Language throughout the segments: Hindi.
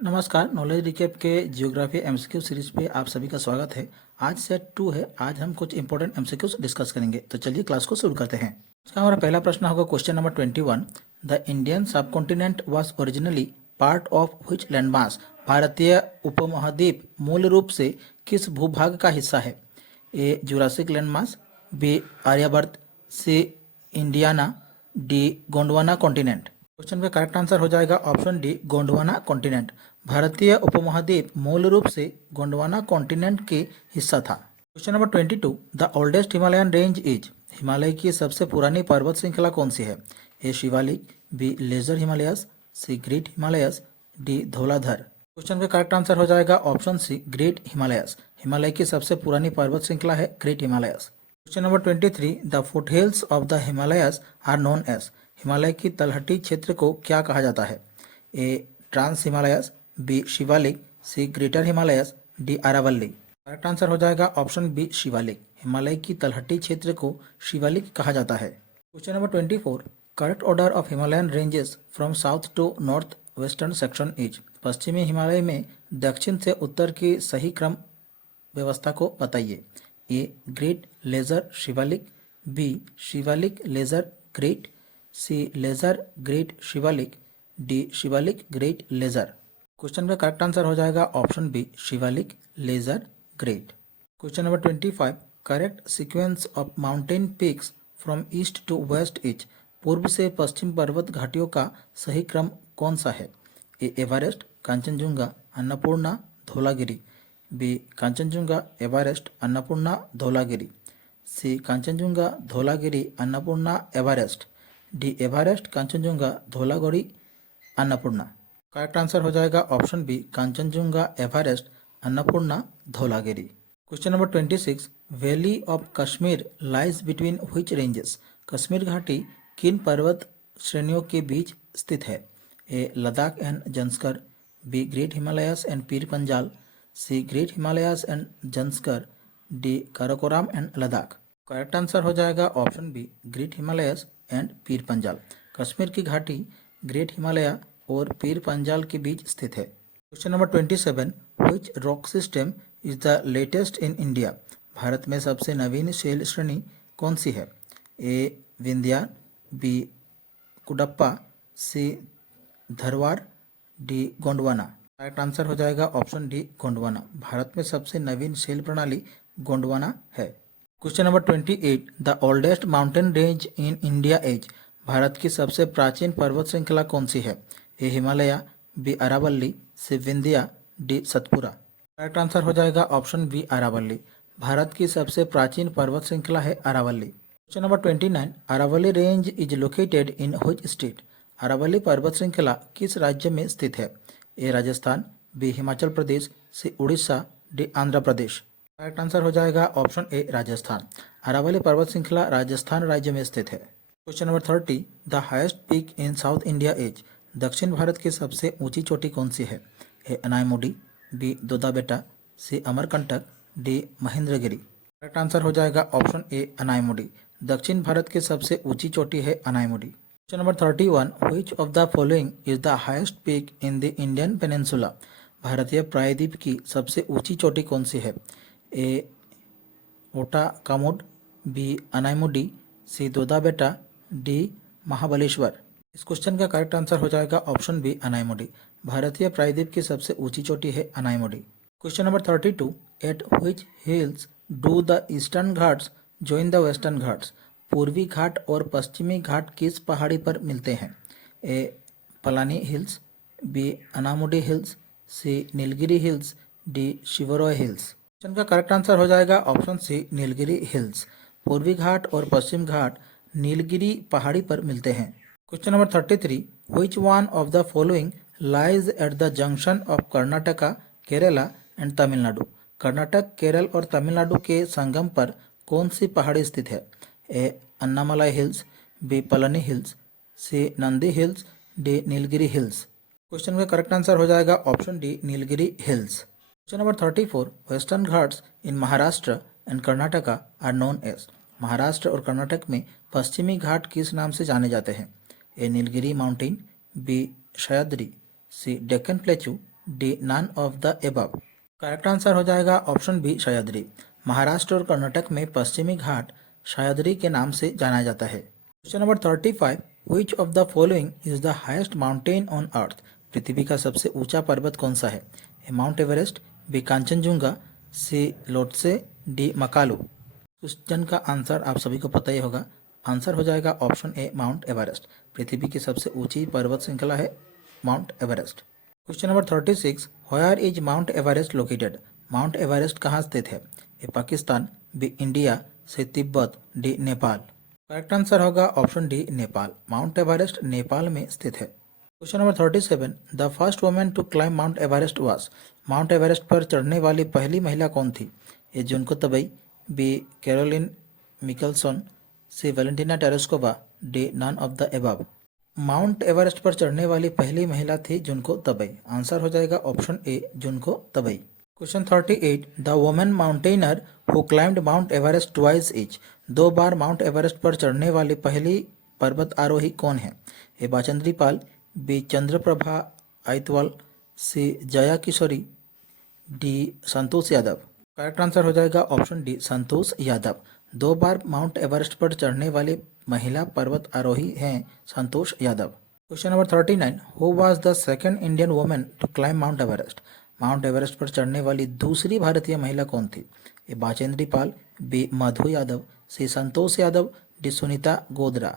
नमस्कार। नॉलेज रिकेप के जियोग्राफी एमसीक्यू सीरीज पे आप सभी का स्वागत है। आज सेट 2 है। आज हम कुछ इंपॉर्टेंट एमसीक्यूज डिस्कस करेंगे, तो चलिए क्लास को शुरू करते हैं। इसका हमारा पहला प्रश्न होगा क्वेश्चन नंबर 21। द इंडियन सब continent was originally part of which landmass. भारतीय उपमहाद्वीप मूल रूप से किस भूभाग का हिस्सा है? A Jurassic landmass, B Aryabhatta, C Indiana, D Gondwana continent. Question का करेक्ट आंसर हो जाएगा ऑप्शन डी गोंडवाना कॉन्टिनेंट। भारतीय उपमहाद्वीप मूल रूप से गोंडवाना कॉन्टिनेंट के हिस्सा था। Question number 22। The oldest Himalayan range is. Himalaya की सबसे पुरानी पर्वत श्रृंखला कौन सी है? A Shivalik, B lesser Himalayas, C great Himalayas, D Dhauladhar. Question का करेक्ट आंसर हो जाएगा option C great Himalayas. Himalaya की सबसे पुरानी पर्वत श्रृंखला है great Himalayas. Question number 23। The foothills of the Himalayas are known as. Himalaya की तलहटी क्षेत्र को क्या कहा जाता है? ए trans Himalayas, B Shivalik, C greater Himalayas, D Aravalli. Correct answer हो जाएगा ऑप्शन बी शिवालिक। हिमालय की तलहटी क्षेत्र को शिवालिक कहा जाता है। Question number 24। Correct order of Himalayan ranges from south to north western section is. पश्चिमी हिमालय में दक्षिण से उत्तर की सही क्रम व्यवस्था को बताइए। A great lesser Shivalik, B Shivalik lesser great, C lesser great Shivalik, D Shivalik great lesser. Question का करेक्ट आंसर हो जाएगा option B Shivalik lesser great. Question number 25। Correct sequence of mountain peaks from east to west is. पूर्व से पश्चिम पर्वत घाटियों का सही क्रम कौन सा है? A Everest, Kanchenjunga, Annapurna, Dhaulagiri, B Kanchenjunga, Everest, Annapurna, Dhaulagiri, C Kanchenjunga, Dhaulagiri, Annapurna, Everest, D Everest, Kanchenjunga, Dhaulagiri, Annapurna. Correct answer हो जाएगा option B Kanchenjunga, Everest, Annapurna, Dhaulagiri. Question number 26। Valley of Kashmir lies between which ranges. Kashmir घाटी किन पर्वत श्रेणियों के बीच स्थित है? A Ladakh and Zanskar, B great Himalayas and Pir Panjal, C great Himalayas and Zanskar, D Karakoram and Ladakh. Correct answer हो जाएगा option B great Himalayas and Pir Panjal. Kashmir की घाटी ग्रेट हिमालय और पीर पंजाल के बीच स्थित है। Question number 27। Which rock system is the latest in India. Bharat में सबसे नवीन शैल श्रेणी कौन सी है? ए विंध्या, बी कुडप्पा, सी Dharwar, D Gondwana. Correct answer हो जाएगा ऑप्शन डी गोंडवाना। भारत में सबसे नवीन शैल प्रणाली गोंडवाना है। Question number 28। The oldest mountain range in India is. Bharat की सबसे प्राचीन पर्वत श्रृंखला कौन सी है? A Himalaya, B Aravalli, C Vindhya, D Satpura. Correct answer हो जाएगा ऑप्शन बी अरावल्ली। भारत की सबसे प्राचीन पर्वत श्रृंखला है Aravalli. Question number 29। Aravalli range is located in which state. Aravalli पर्वत श्रृंखला किस राज्य में स्थित है? A Rajasthan, B Himachal Pradesh, C Orissa, D Andhra Pradesh. Correct answer हो जाएगा ऑप्शन ए राजस्थान। अरावली पर्वत श्रृंखला राजस्थान राज्य में स्थित है। Question number 30। The highest peak in south India is. दक्षिण भारत की सबसे ऊंची चोटी कौन सी है? ए Anamudi, B Doda Betta, C Amarkantak, D Mahendragiri. Correct answer हो जाएगा ऑप्शन ए अनायमुडी। दक्षिण भारत की सबसे ऊंची चोटी है Anaimudi. Question number 31। Which of the following is the highest peak in the Indian peninsula. भारतीय प्रायद्वीप की सबसे ऊंची चोटी कौन सी है? ए ओटा कामुड, बी अनायमुडी, सी दोदा बेटा, डी महाबलेश्वर। इस क्वेश्चन का करेक्ट आंसर हो जाएगा ऑप्शन बी अनायमुडी। भारतीय प्रायद्वीप की सबसे ऊंची चोटी है Anaimudi. Question number 32। At which hills do the eastern Ghats join the western Ghats. पूर्वी घाट और पश्चिमी घाट किस पहाड़ी पर मिलते हैं? A Palani hills, B Anamudi hills, C Nilgiri hills, D Shevaroy hills. Question का करेक्ट आंसर हो जाएगा ऑप्शन सी नीलगिरी हिल्स। पूर्वी घाट और पश्चिम घाट नीलगिरी पहाड़ी पर मिलते हैं। Question number 33। Which one of the following lies at the junction of Karnataka, Kerala and Tamil Nadu. Karnataka, Kerala और तमिलनाडु के संगम पर कौन सी पहाड़ी स्थित है? A Annamalai hills, B Palani hills, C Nandi hills, D Nilgiri hills. Question का करेक्ट आंसर हो जाएगा option D Nilgiri hills. Question number 34। Western Ghats in Maharashtra and Karnataka are known as. Maharashtra और कर्नाटक में पश्चिमी घाट किस नाम से जाने जाते हैं? A Nilgiri mountain, B Sahyadri, C Deccan plateau, D none of the above. Correct answer हो जाएगा ऑप्शन बी सह्याद्री। महाराष्ट्र और कर्नाटक में पश्चिमी घाट सह्याद्री के नाम से जाना जाता है। Question number 35, which of the following is the highest mountain on earth. पृथ्वी का सबसे ऊंचा पर्वत कौन सा है? A Mount Everest, B Kanchenjunga, C Lhotse, D Makalu. Question का आंसर आप सभी को पता ही होगा। आंसर हो जाएगा ऑप्शन ए माउंट एवरेस्ट। पृथ्वी की सबसे ऊंची पर्वत श्रृंखला है Mount Everest. Question number 36, where is Mount Everest located. Mount Everest कहाँ स्थित है? A Pakistan, B India, C Tibet, D Nepal. Correct answer होगा option D Nepal. Mount Everest Nepal में स्थित है। Question number 37, the first women to climb Mount Everest was. Mount Everest पर चढ़ने वाली पहली महिला कौन थी? A Junko Tabei, B Caroline Mickelson, C Valentina Tereshkova, D none of the above. Mount Everest पर चढ़ने वाली पहली महिला थी जुनको तबई। आंसर हो जाएगा option A Junko Tabei. Question 38, the women mountaineer who climbed Mount Everest twice each. 2 बार माउंट एवरेस्ट पर चढ़ने वाली पहली पर्वत आरोही कौन है? A Bachendri Pal, B Chandraprabha Aitwal, C Jaya Kishori, D Santosh Yadav. Correct answer हो जाएगा ऑप्शन डी संतोष यादव। 2 बार माउंट एवरेस्ट पर चढ़ने वाली महिला पर्वत आरोही हैं Santosh Yadav. Question number 39, who was the second Indian women to climb Mount Everest. Mount Everest पर चढ़ने वाली दूसरी भारतीय महिला कौन थी? A Bachendri Pal, B Madhu Yadav, C Santosh Yadav, D Sunita Godara.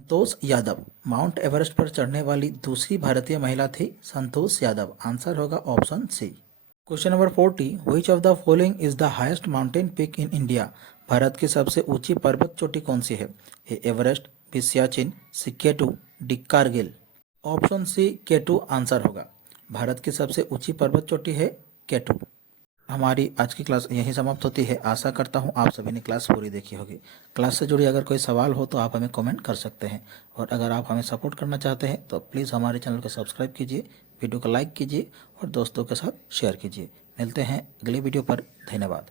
Santosh Yadav. Mount Everest पर चढ़ने वाली दूसरी भारतीय महिला थी संतोष यादव। आंसर होगा option C. Question number 40, which of the following is the highest mountain peak in India. Bharat की सबसे ऊंची पर्वत चोटी कौन सी है? A Everest, B Siachen, C K two, D Kargil. Option C K two answer होगा। भारत की सबसे ऊंची पर्वत चोटी है केटू। हमारी आज की क्लास यहीं समाप्त होती है। आशा करता हूँ आप सभी ने क्लास पूरी देखी होगी। क्लास से जुड़ी अगर कोई सवाल हो तो आप हमें कमेंट कर सकते हैं, और अगर आप हमें सपोर्ट करना चाहते हैं तो प्लीज़ हमारे चैनल को सब्सक्राइब कीजिए, वीडियो को लाइक कीजिए और दोस्तों के साथ शेयर कीजिए। मिलते हैं अगले वीडियो पर। धन्यवाद।